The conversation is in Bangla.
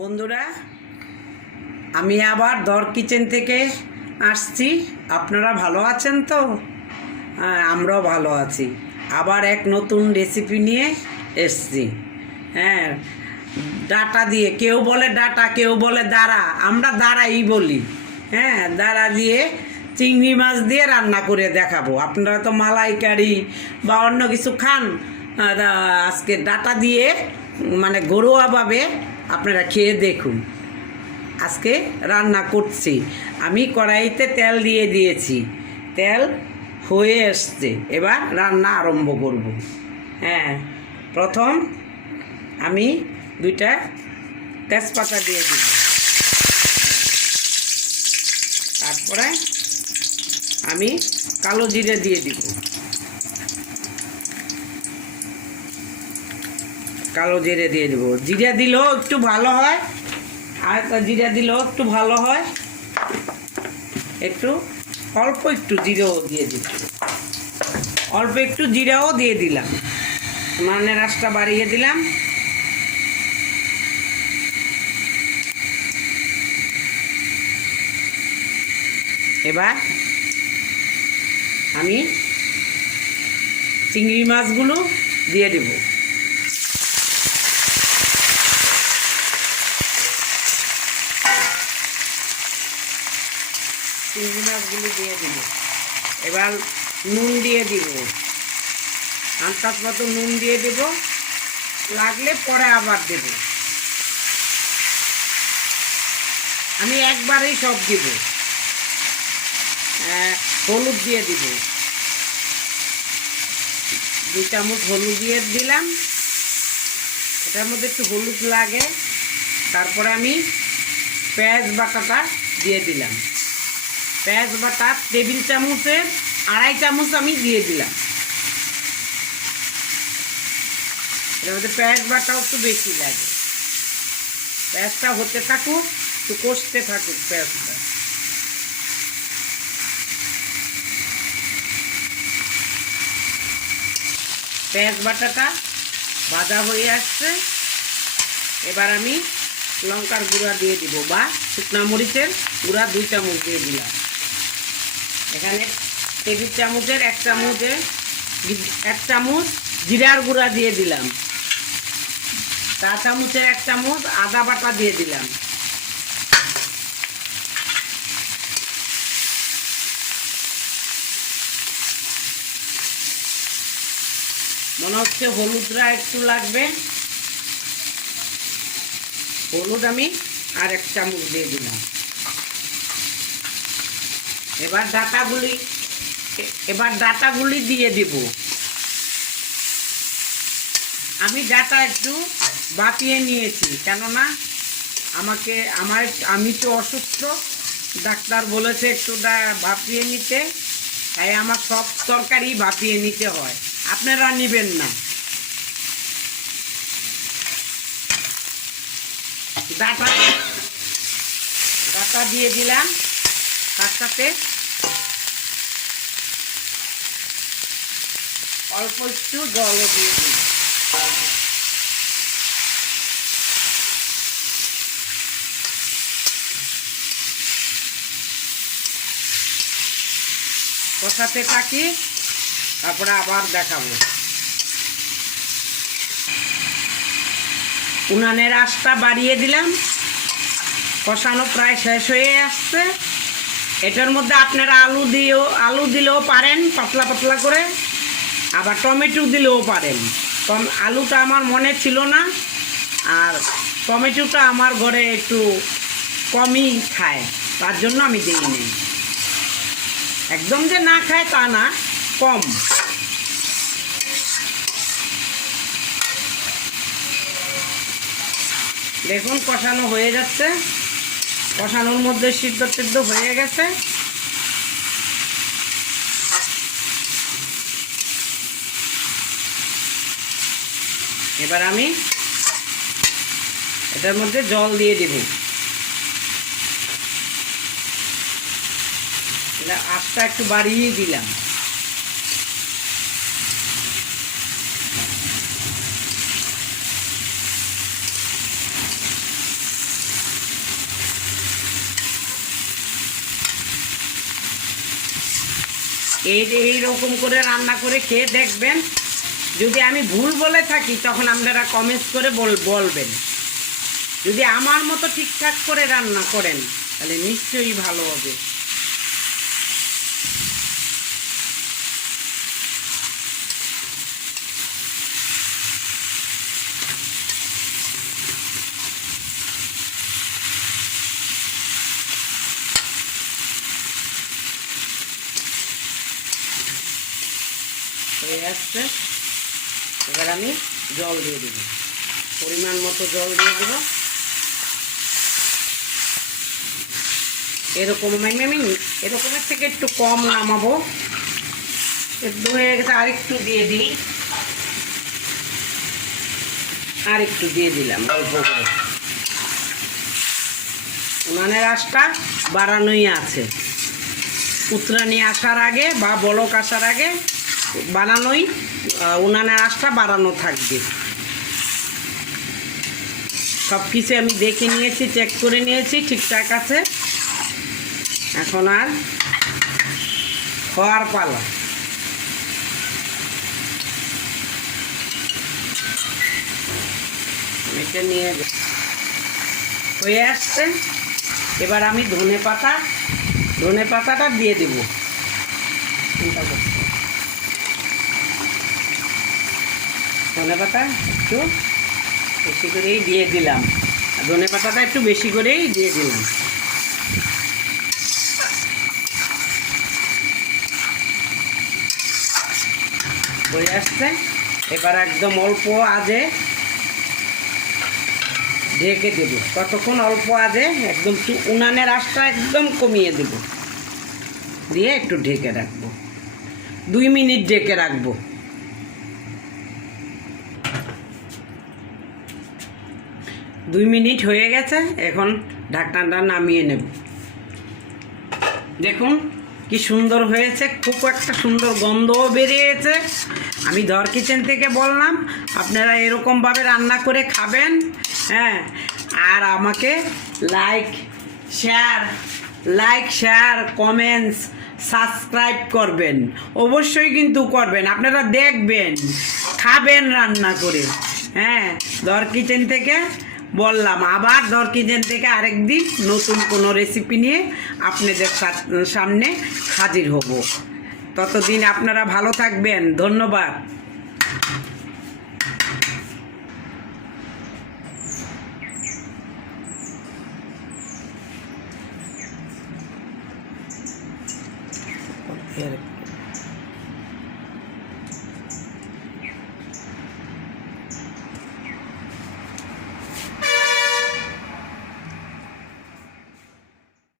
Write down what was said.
বন্ধুরা, আমি আবার দর কিচেন থেকে আসছি। আপনারা ভালো আছেন তো? হ্যাঁ, আমরাও ভালো আছি। আবার এক নতুন রেসিপি নিয়ে এসছি। হ্যাঁ, ডাটা দিয়ে, কেউ বলে ডাটা, কেউ বলে দাঁড়া, আমরা দাঁড়াই বলি। হ্যাঁ, দাঁড়া দিয়ে চিংড়ি মাছ দিয়ে রান্না করে দেখাবো। আপনারা তো মালাইকারি বা অন্য কিছু খান, আজকে ডাটা দিয়ে মানে ঘরোয়াভাবে আপনারা খেয়ে দেখুন। আজকে রান্না করছি। আমি কড়াইতে তেল দিয়ে দিয়েছি, তেল হয়ে এসছে, এবার রান্না আরম্ভ করব। হ্যাঁ, প্রথম আমি 2টা তেজপাতা দিয়ে দিব, তারপরে আমি কালো জিরে দিয়ে দিব। কালো জিরে দিয়ে দিব। জিরা দিলেও একটু ভালো হয়, আর জিরা দিলেও একটু ভালো হয়। একটু অল্প একটু জিরেও দিয়ে দিচ্ছি, অল্প একটু জিরাও দিয়ে দিলাম, মানে রাসটা বাড়িয়ে দিলাম। এবার আমি চিংড়ি মাছগুলো দিয়ে দেব। চিংড়ি মাছগুলো দিয়ে দিব। এবার নুন দিয়ে দিব, আন্দাজ মতো নুন দিয়ে দেব, লাগলে পরে আবার দেব। আমি একবারেই সব দিব। হলুদ দিয়ে দিব, 2 চামচ হলুদ দিয়ে দিলাম। এটার মধ্যে একটু হলুদ লাগে। তারপরে আমি পেঁয়াজ বাটাটা দিয়ে দিলাম। পেঁয়াজ বাটা টেবিল চামচের 2.5 চামচ আমি দিয়ে দিলাম। এর মধ্যে পেঁয়াজ বাটাও একটু বেশি লাগে। পেঁয়াজটা হতে থাকুক, একটু কষতে থাকুক পেঁয়াজটা। পেঁয়াজ বাটাটা ভাজা হয়ে আসছে। এবার আমি লঙ্কার গুঁড়া দিয়ে দিব, বা শুকনা মরিচের গুঁড়া 2 চামচ দিয়ে দিলাম। এখানে টেবিল চামচের 1 চামচ জিরার গুঁড়া দিয়ে দিলাম। 4 চামচের 1 চামচ আদা বাটা দিয়ে দিলাম। মনে হচ্ছে হলুদটা একটু লাগবে, হলুদ আমি আর 1 চামচ দিয়ে দিলাম। এবার ডাটাগুলি দিয়ে দিব। আমি ডাটা একটু বাপিয়ে নিয়েছি, কেননা আমি তো অসুস্থ, ডাক্তার বলেছে একটু ভাপিয়ে নিতে, তাই আমার সব তরকারি ভাপিয়ে নিতে হয়। আপনারা নেবেন না। ডাটা দিয়ে দিলাম, তার সাথে অল্প একটু জলও দিয়ে দিলাম। কষাতে থাকি, তারপরে আবার দেখাবো। উনানের আঁচটা বাড়িয়ে দিলাম। কষানো প্রায় শেষ হয়ে আসছে। এটার মধ্যে আপনারা আলু দিলেও পারেন, পাতলা পাতলা করে, আবার টমেটো দিলেও পারেন। আলুটা আমার মনে ছিল না, আর টমেটোটা আমার ঘরে একটু কমই খায়, তার জন্য আমি দিইনি। একদম যে না খায় তা না, কম। দেখুন কষানো হয়ে যাচ্ছে, কষানোর মধ্যে সিদ্ধ হয়ে গেছে। এবার আমি এটার মধ্যে জল দিয়ে দেব। আঁচটা একটু বাড়িয়ে দিলাম। এইরকম করে রান্না করে খেয়ে দেখবেন। যদি আমি ভুল বলে থাকি তখন আপনারা কমেন্টস করে বলবেন। যদি আমার মতো ঠিকঠাক করে রান্না করেন তাহলে নিশ্চয়ই ভালো হবে। হয়ে আসছে, এবার আমি জল দিয়ে দেব, পরিমাণ মতো জল দিয়ে দেব। এরকমের থেকে একটু কম নামাবো, একটু হয়ে গেছে, আরেকটু দিয়ে দিই, আরেকটু দিয়ে দিলাম অল্প করে। উনানের আঁচটা বাড়ানোই আছে, উতরানি আসার আগে বা বলক আসার আগে বানানোই, উনানের আঁচটা বাড়ানো থাকবে। সব কিছু আমি দেখে নিয়েছি, চেক করে নিয়েছি, ঠিকঠাক আছে। এখন আর হওয়ার পালা। এটা নিয়ে হয়ে আসছে, এবার আমি ধনে পাতাটা দিয়ে দেব। ধনে পাতা একটু বেশি করেই দিয়ে দিলাম, ধনে পাতাটা একটু বেশি করেই দিয়ে দিলাম। হয়ে আসছে, এবার একদম অল্প আঁচে ঢেকে দেব। ততক্ষণ অল্প আঁচে একদম উনানের আঁচটা একদম কমিয়ে দেব, দিয়ে একটু ঢেকে রাখবো, 2 মিনিট ঢেকে রাখবো। 2 মিনিট হয়ে গেছে, এখন ঢাকনাটা নামিয়ে নেব। দেখুন কি সুন্দর হয়েছে, খুব একটা সুন্দর গন্ধও বেরিয়েছে। আমি দর কিচেন থেকে বললাম, আপনারা এরকমভাবে রান্না করে খাবেন। হ্যাঁ, আর আমাকে লাইক শেয়ার কমেন্টস সাবস্ক্রাইব করবেন, অবশ্যই কিন্তু করবেন। আপনারা দেখবেন, খাবেন রান্না করে। হ্যাঁ, দর কিচেন থেকে বললাম, আবার দর কিচেন থেকে আরেকদিন নতুন কোনো রেসিপি নিয়ে আপনাদের সামনে হাজির হব। ততদিন আপনারা ভালো থাকবেন, ধন্যবাদ।